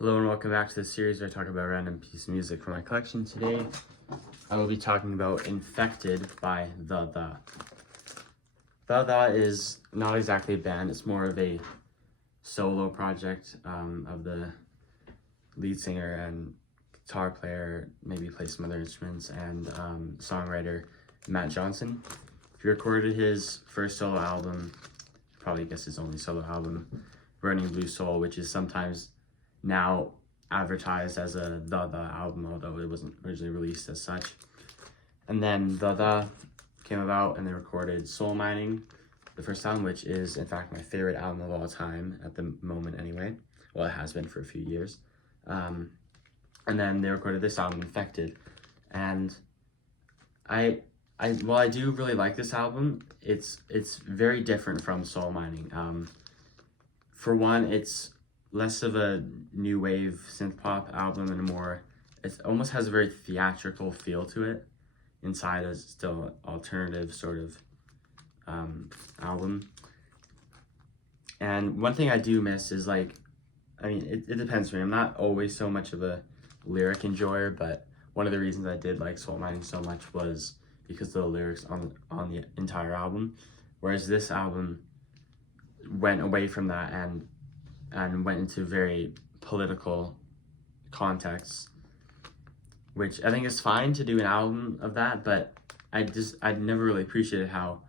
Hello and welcome back to the series where I talk about a random piece of music from my collection. Today, I will be talking about Infected by The. The is not exactly a band, it's more of a solo project of the lead singer and guitar player, maybe plays some other instruments, and songwriter Matt Johnson. He recorded his first solo album, probably guess his only solo album, Burning Blue Soul, which is sometimes now advertised as a The album, although it wasn't originally released as such. And then The came about and they recorded Soul Mining, the first album, which is in fact my favorite album of all time at the moment anyway. Well, it has been for a few years. And then they recorded this album, Infected. And while I do really like this album, it's very different from Soul Mining. For one, it's less of a new wave synth pop album and more, it almost has a very theatrical feel to it inside a still alternative sort of album. And one thing I do miss is it depends for me. I'm not always so much of a lyric enjoyer, but one of the reasons I did like Soul Mining so much was because of the lyrics on the entire album, whereas this album went away from that and went into very political contexts, which I think is fine to do an album of that, but I never really appreciated how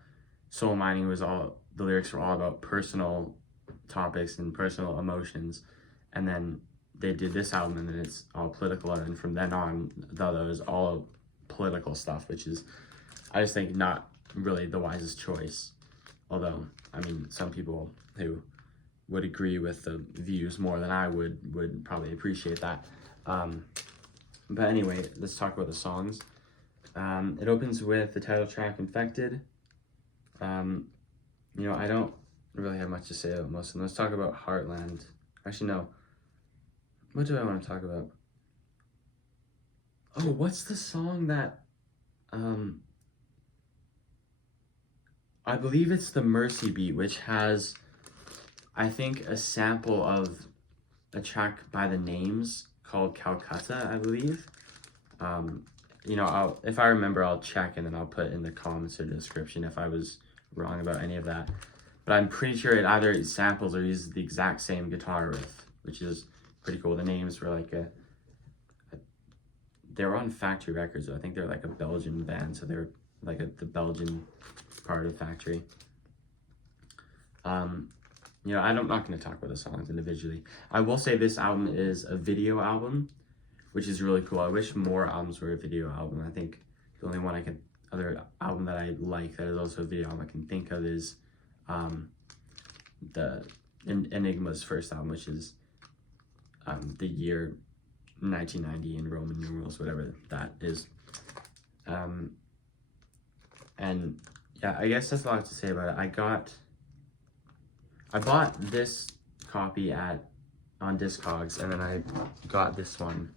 Soul Mining was the lyrics were all about personal topics and personal emotions, and then they did this album and then it's all political, and then from then on, the other is all political stuff, which is, I just think, not really the wisest choice. Although, I mean, some people who would agree with the views more than I would probably appreciate that. But anyway, let's talk about the songs. It opens with the title track, Infected. I don't really have much to say about most of them. Let's talk about Heartland. Actually, no. What do I want to talk about? Oh, what's the song that, I believe it's the Mercy Beat, which has, I think, a sample of a track by The Names called Calcutta, I believe. If I remember, I'll check and then I'll put in the comments or the description if I was wrong about any of that. But I'm pretty sure it either samples or uses the exact same guitar riff, which is pretty cool. The Names were they were on Factory Records. I think they're like a Belgian band, so they're like the Belgian part of Factory. I'm not going to talk about the songs individually. I will say this album is a video album, which is really cool. I wish more albums were a video album. I think the only other album that I like that is also a video album I can think of is the Enigma's first album, which is the year 1990 in Roman numerals, whatever that is. And yeah, I guess that's a lot to say about it. I bought this copy on Discogs, and then I got this one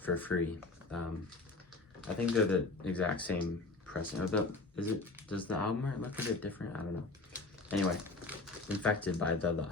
for free. I think they're the exact same pressing. Does the album art look a bit different? I don't know. Anyway, Infected by The.